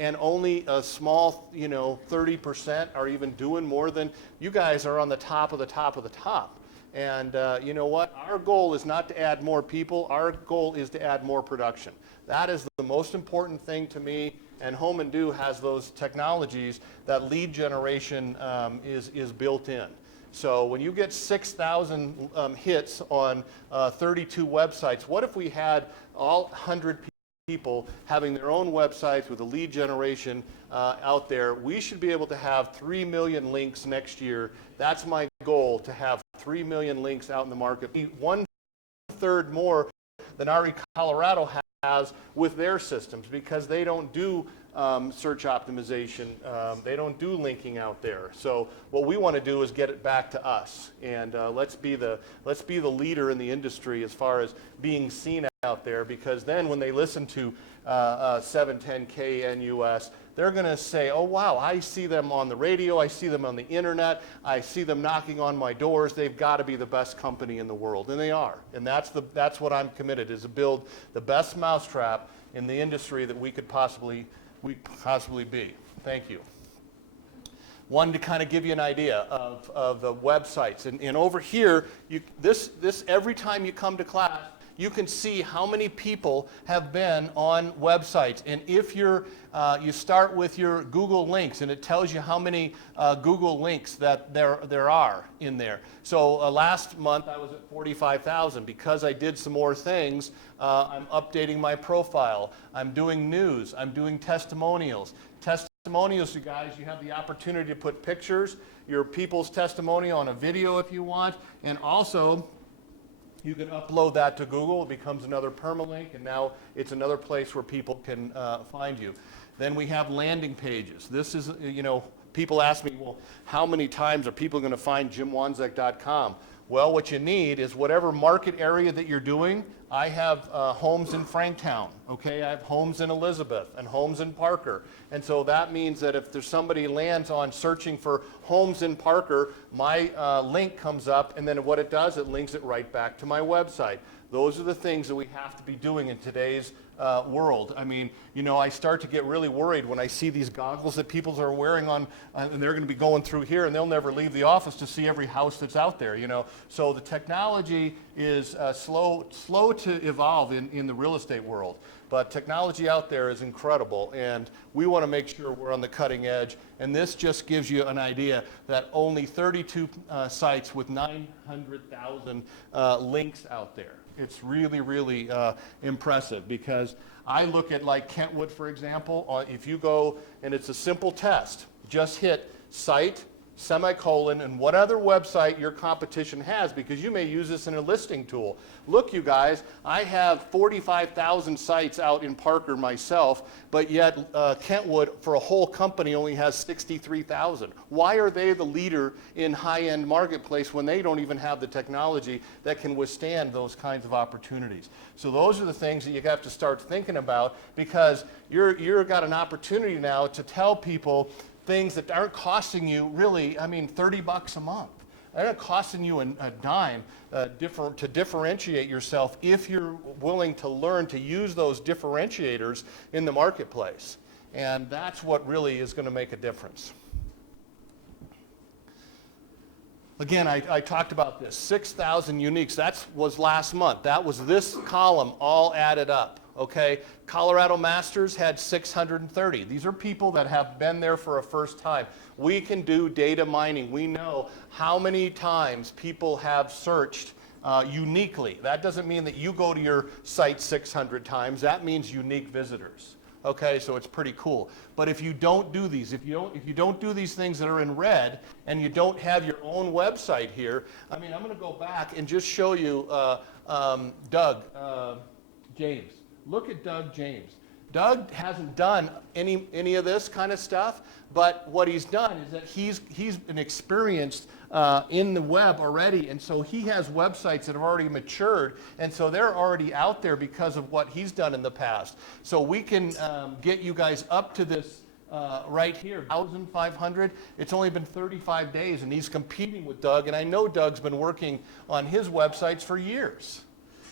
and only a small, 30% are even doing more than, you guys are on the top of the top of the top. And you know what? Our goal is not to add more people. Our goal is to add more production. That is the most important thing to me. And Home and Do has those technologies that lead generation is built in. So when you get 6,000 hits on 32 websites, what if we had all 100 people having their own websites with a lead generation out there? We should be able to have 3 million links next year. That's my goal, to have 3 million links out in the market. 1/3 more than RE Colorado has with their systems because they don't do search optimization. They don't do linking out there. So what we want to do is get it back to us, and let's be the leader in the industry as far as being seen out there, because then when they listen to 710 KNUS, they're going to say, oh wow, I see them on the radio, I see them on the internet, I see them knocking on my doors, they've got to be the best company in the world. And they are. And that's what I'm committed, is to build the best mousetrap in the industry that we could possibly be. Thank you. One, to kind of give you an idea of the websites. And over here, this every time you come to class, you can see how many people have been on websites. And if you start with your Google links, and it tells you how many Google links that there are in there. So last month I was at 45,000. Because I did some more things, I'm updating my profile. I'm doing news. I'm doing testimonials. Testimonials, you guys, you have the opportunity to put pictures, your people's testimonial on a video if you want, and also you can upload that to Google. It becomes another permalink, and now it's another place where people can find you. Then we have landing pages. This is, people ask me, well, how many times are people going to find jimwanzek.com? Well, what you need is whatever market area that you're doing. I have homes in Franktown, okay? I have homes in Elizabeth and homes in Parker. And so that means that if there's somebody lands on searching for homes in Parker, my link comes up, and then what it does, it links it right back to my website. Those are the things that we have to be doing in today's world. I mean, I start to get really worried when I see these goggles that people are wearing on, and they're going to be going through here, and they'll never leave the office to see every house that's out there, So the technology is slow to evolve in the real estate world. But technology out there is incredible, and we want to make sure we're on the cutting edge. And this just gives you an idea that only 32 sites with 900,000 links out there. It's really, really impressive, because I look at like Kentwood, for example. If you go, and it's a simple test, just hit site, semicolon, and what other website your competition has, because you may use this in a listing tool. Look, you guys, I have 45,000 sites out in Parker myself, but yet Kentwood, for a whole company, only has 63,000. Why are they the leader in high-end marketplace when they don't even have the technology that can withstand those kinds of opportunities? So those are the things that you have to start thinking about, because you've got an opportunity now to tell people things that aren't costing you really, $30 a month. They're not costing you a dime to differentiate yourself if you're willing to learn to use those differentiators in the marketplace. And that's what really is going to make a difference. Again, I talked about this, 6,000 uniques. That was last month. That was this column all added up. Okay, Colorado Masters had 630. These are people that have been there for a first time. We can do data mining. We know how many times people have searched uniquely. That doesn't mean that you go to your site 600 times. That means unique visitors. Okay, so it's pretty cool. But if you don't do these, if you don't do these things that are in red, and you don't have your own website here, I'm going to go back and just show you Doug James. Look at Doug James. Doug hasn't done any of this kind of stuff, but what he's done is that he's been experienced in the web already, and so he has websites that have already matured, and so they're already out there because of what he's done in the past. So we can get you guys up to this right here, 1,500. It's only been 35 days, and he's competing with Doug, and I know Doug's been working on his websites for years.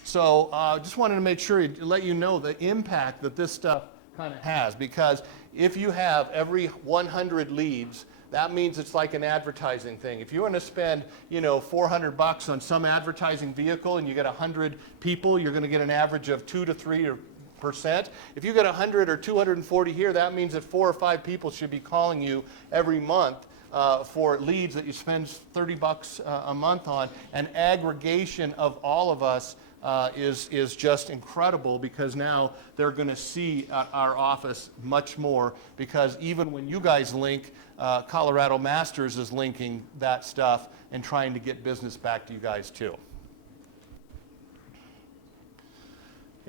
So just wanted to make sure to let you know the impact that this stuff kind of has, because if you have every 100 leads, that means it's like an advertising thing. If you want to spend, $400 on some advertising vehicle and you get 100 people, you're going to get an average of 2 to 3%. If you get 100 or 240 here, that means that 4 or 5 people should be calling you every month for leads that you spend $30 a month on. An aggregation of all of us is just incredible, because now they're going to see our office much more, because even when you guys link, Colorado Masters is linking that stuff and trying to get business back to you guys too.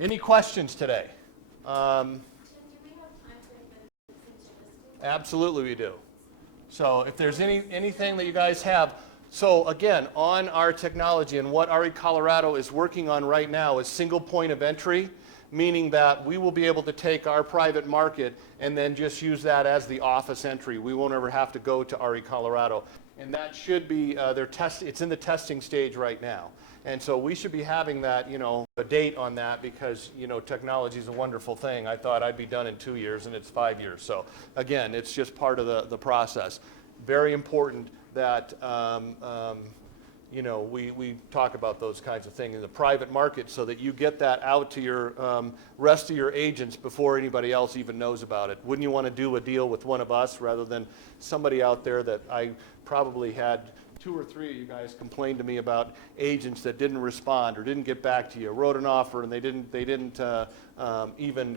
Any questions today? Jim, do we have time for the since you're listed? Absolutely we do. So if there's anything that you guys have, So again, on our technology, and what RE Colorado is working on right now is single point of entry, meaning that we will be able to take our private market and then just use that as the office entry. We won't ever have to go to RE Colorado. And that should be, it's in the testing stage right now. And so we should be having that, a date on that because, technology is a wonderful thing. I thought I'd be done in 2 years and it's 5 years. So again, it's just part of the process. Very important that, we talk about those kinds of things in the private market so that you get that out to your rest of your agents before anybody else even knows about it. Wouldn't you want to do a deal with one of us rather than somebody out there that I probably had 2 or 3 of you guys complain to me about agents that didn't respond or didn't get back to you, wrote an offer and they didn't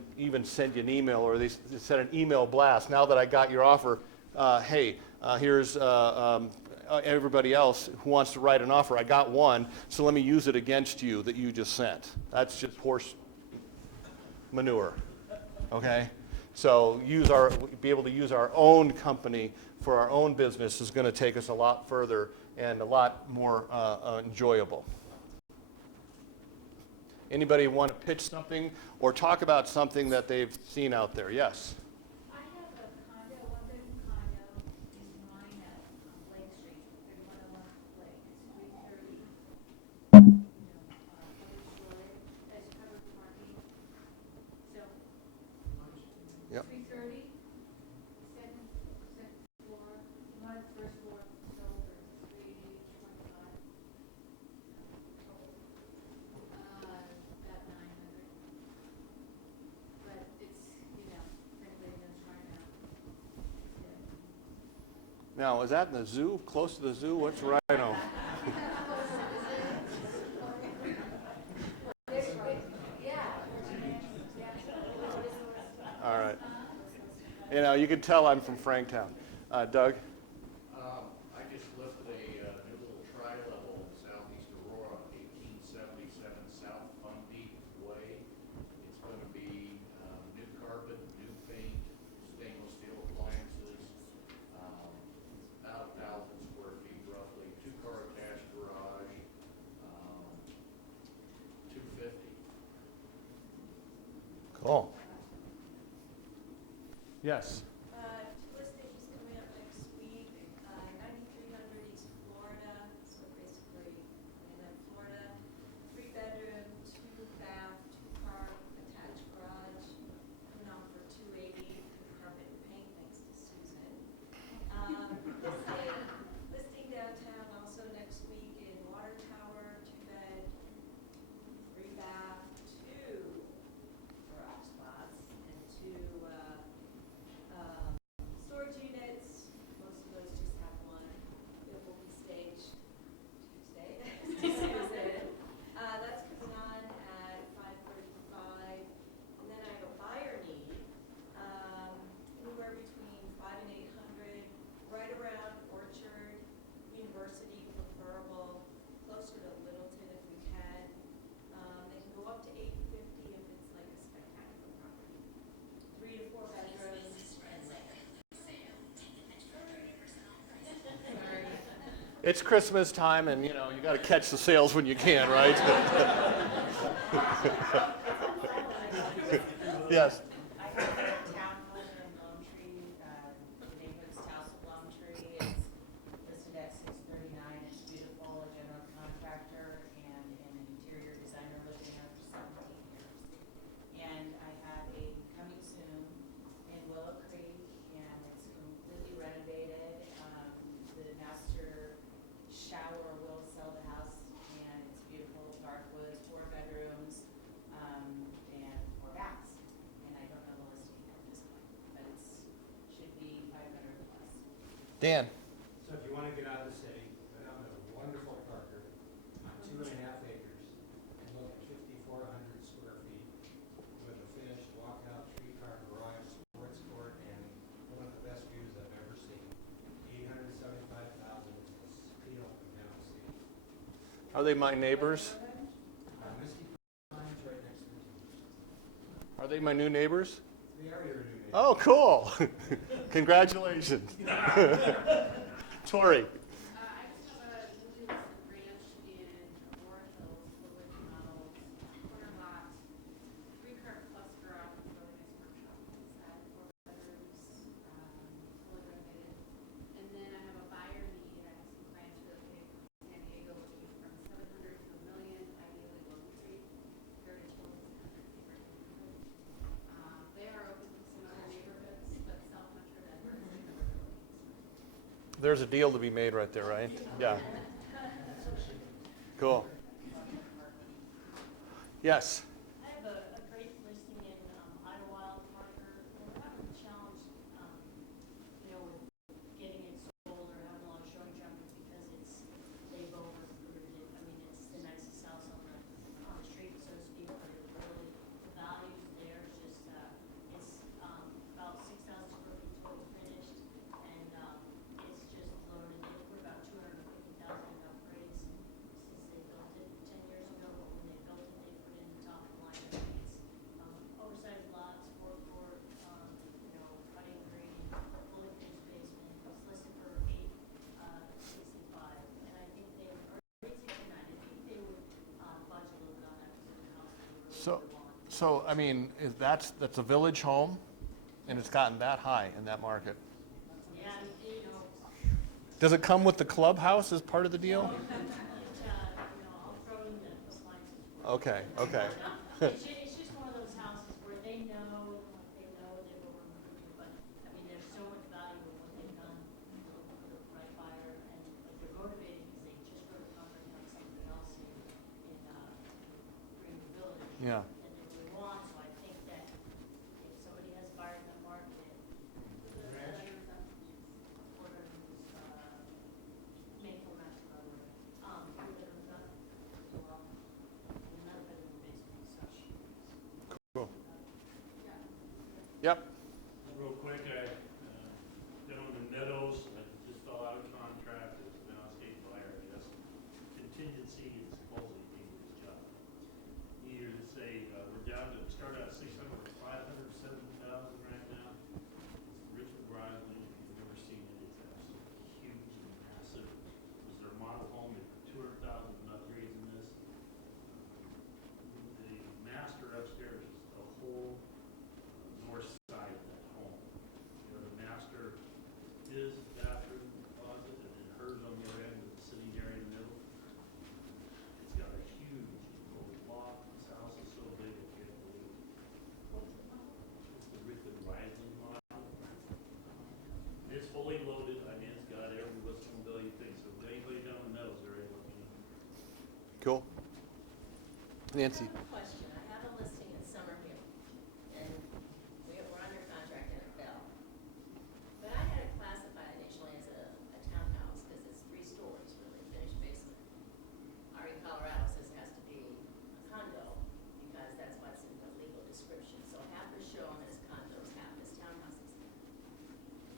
even send you an email, or they sent an email blast. Now that I got your offer, hey, here's everybody else who wants to write an offer. I got one, so let me use it against you that you just sent. That's just horse manure, okay? So be able to use our own company for our own business is going to take us a lot further and a lot more enjoyable. Anybody want to pitch something or talk about something that they've seen out there? Yes. I have a condo, one-bedroom condo in mine at Lake Street, 3101 Lake, it's 330. Covered story, that's covered parking. So, Yep. 330, second floor, one first floor sold for 325. About 900. But it's, frankly, no trying out. Now, is that in the zoo? Close to the zoo? What's Rhino? All right. You can tell I'm from Franktown. Doug? I just lifted a new little tri-level in southeast Aurora, 1877 South Fundy Way. It's going to be new carpet, new paint, stainless steel appliances, about 1,000 square feet roughly, 2-car attached garage, 250. Cool. Yes. Two listings coming up next week, 9300 East Florida, so basically mainland Florida. 3-bedroom, 2-bath, 2-car attached garage, coming on for 280, carpet and paint, thanks to Susan. Listing downtown also next week in Water Tower, 2-bed, 3-bath, 2 garage spots, and 2 storage units. Most of those just have one. It will be staged Tuesday. Susan. That's coming on at 5:35. And then I have a buyer need, anywhere between 500 and 800, right around Orchard, University preferable, closer to Littleton if we can. They can go up to 850 if it's like a spectacular property. 3 to 4 bedrooms. It's Christmas time, and you got to catch the sales when you can, right? Yes. I have a townhome in Lone Tree, the neighborhood's house of Lone Tree, it's listed at $639, it's beautiful, a general contractor and an interior designer living there for 17 years. And I have a coming soon in Willow Creek, and it's completely renovated, the master shower will sell the house, and it's beautiful, dark woods, 4 bedrooms, and 4 baths. And I don't know the listing at this point, but should be 500 plus. Dan? So if you want to get out of the city, go down to a wonderful Parker on 2.5 acres and look at 5,400 square feet with a finished walkout 3-car garage, sports court, and one of the best views I've ever seen. 875,000 is the steal from Tennessee. Are they my neighbors? Misty Pines right next to me. Are they my new neighbors? They are your new neighbor. Oh, cool. Congratulations. Tori? I just have a There's a deal to be made right there, right? Yeah. Cool. Yes. I have a great listing in Idlewild, Parker. We're having a challenge, with getting it sold or having a lot of showing traffic because they've over-recruited it. I mean, it's the nicest house on the street, so to speak, but it really, the value's there. It's just, it's about 6,000 square feet total finished, and it's just loaded. They put about 250,000 in upgrades since they built it 10 years ago, but when they built it, they put in the top of the line. I think it's oversized lots, four-court, cutting green, fully finished basement. It's listed for 865, and I think they were, or 869. I think they would budget a little bit on that because of the house they really want. So I mean, that's a village home, and it's gotten that high in that market. Yeah, Does it come with the clubhouse as part of the deal? I'll throw in the appliances. Okay. Okay. It's just one of those houses where they know they've over-recruited, but, I mean, there's so much value in what they've done for the right buyer, and like they're motivated because they just wrote a contract on something else in Greenwood Village. Yeah. That they really want, so I think that if somebody has a buyer in that market, Mayfield, Mass. Broadway, three-bedroom nut, well, another bedroom basement, so. Cool. Yep. Real quick, down in the Meadows, I just fell out of contract, as an out-of-state buyer, I guess. Contingency is supposedly doing his job. Needed to say, we're down to, start at 600, 570,000 right now. It's Richmond Risley, if you've never seen it, it's absolutely huge and massive. It was their model home, they put 200,000 in upgrades in this. The master upstairs is the whole north side of that home. The master, his bathroom, closet, and then hers on the other end with the sitting area in the middle. It's got a huge old lot. This house is so big I can't believe it. It's the Richmond Rising model. It's fully loaded. I mean, it's got every whistle and bell you think. So if anybody down the Meadows, they're able to. Cool. Nancy. I have a question. I have a listing in Summerhill, and we're under contract and it fell. But I had it classified initially as a townhouse because it's 3 stories, really, finished basement. RE Colorado says it has to be a condo because that's what's in the legal description. So half is shown as condos, half is townhouses.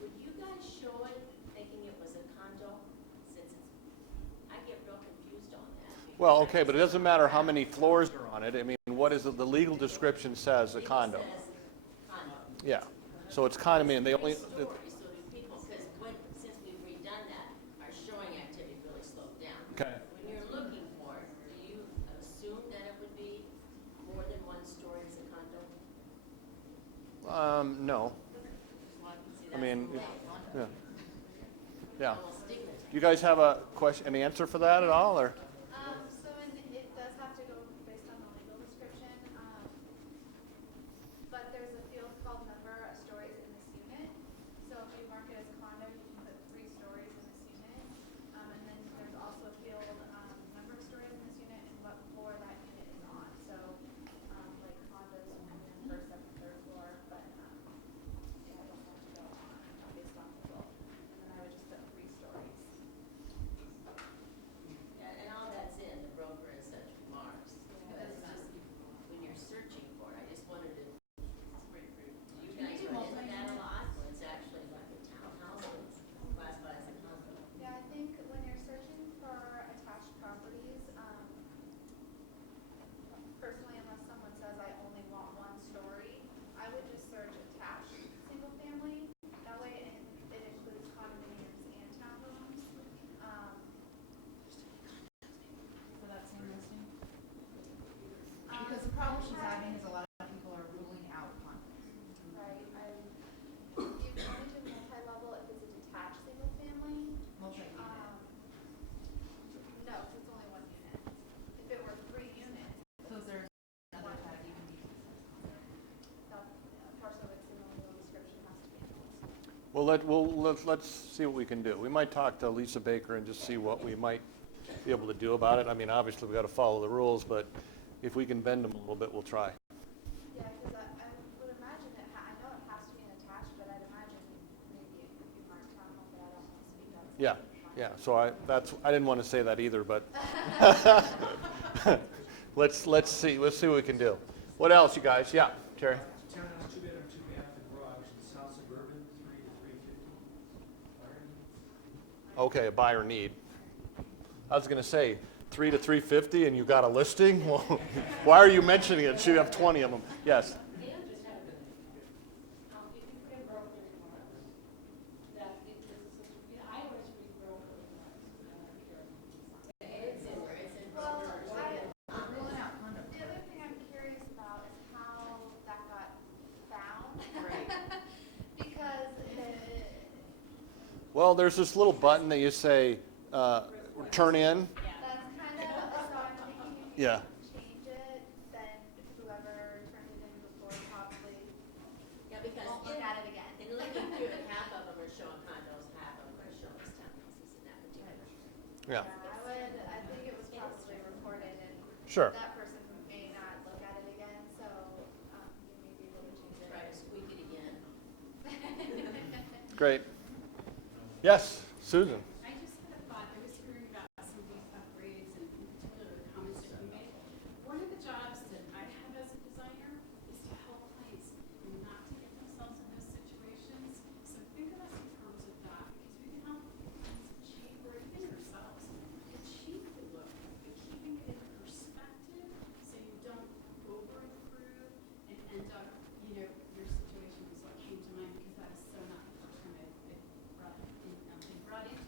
Would you guys show it thinking it was a condo? Since it's, I get real confused on that. Well, okay, but it doesn't matter how many floors are on it. I mean, what is it? The legal description says a condo. It says condo. Yeah. So it's condominium. They only. Stories, so do people, because since we've redone that, our showing activity really slowed down. Okay. When you're looking for it, do you assume that it would be more than 1 story as a condo? No. See, I mean, that's the way. yeah. Almost stigmatized. Do you guys have a question, an answer for that at all, or? So it does have to go based on the legal description, but there's a field called number of stories in this unit. So if you mark it as condo, you can put 3 stories in this unit. And then there's also a field, number of stories in this unit and what floor that unit is on. So, like condos, you have first, second, third floor, but, yeah, I don't have to go on based on legal. And then I would just put 3 stories. Yeah, and all let's see what we can do. We might talk to Lisa Baker and just see what we might be able to do about it. I mean, obviously, we got to follow the rules, but if we can bend them a little bit, we'll try. Yeah, because I would imagine I know it has to be an attached, but I'd imagine maybe it could be marked townhome, but I don't want to speak on it. Yeah. So I didn't want to say that either, but let's see what we can do. What else, you guys? Yeah, Terry. Townhouse, 2-bedroom, 2-bath, and garage in South Suburban, 3 to 350. Okay, a buyer need. I was going to say 3 to 350, and you got a listing. Well, why are you mentioning it? You have 20 of them. Yes. The other thing I'm curious about is how that got found. Because Well, there's this little button that you say turn in. that's kind of, so I'm thinking if you Yeah. change it, then whoever turned it in before probably Yeah, because won't look at it again. in looking through it, half of them are showing condos, half of them are showing townhouses in that particular. Yeah. I think it was probably recorded and Sure. that person may not look at it again, so you may be able to change it. Try to squeak it again. Great. Yes, Susan. I just had a thought, I was hearing about some of these upgrades and in particular the comments that you made. One of the jobs that I have as a designer is to help clients not to get themselves in those situations. So think of us in terms of that, because we can help clients achieve, or even yourselves, achieve the look, but keeping it in perspective so you don't over improve and end up, your situation is what came to mind, because that is so not the first time I've been brought into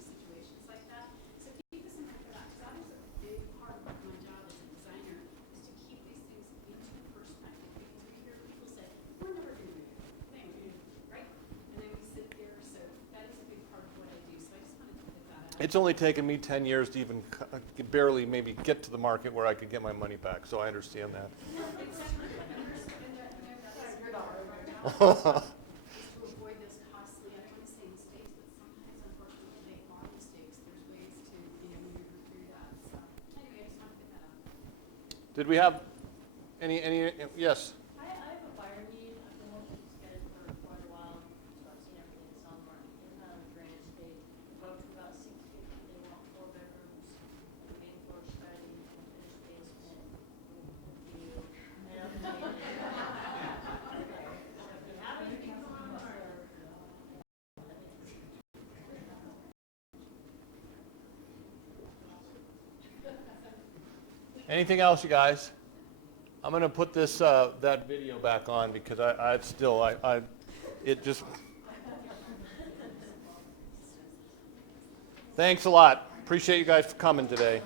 situations like that. So keep this in mind for that, because that is a big part of my job as a designer, is to keep these things into perspective, because we hear people say, we're never going to do it, right? And then we sit there, so that is a big part of what I do, so I just wanted to put that out. It's only taken me 10 years to even barely maybe get to the market where I could get my money back, so I understand that. Is to avoid those costly, I don't want to say mistakes, but sometimes unfortunately they are mistakes. There's ways to, maneuver through that. So anyway, I just wanted to put that out. Did we have any, yes? I have a buyer need. I've been working with this guy for quite a while, so I've seen everything that's on the market. In Granite State, go to about 650. They want 4 bedrooms, a main floor study, finished basement, view. And how do you become a buyer? Anything else, you guys? I'm going to put this that video back on because it just. Thanks a lot. Appreciate you guys for coming today.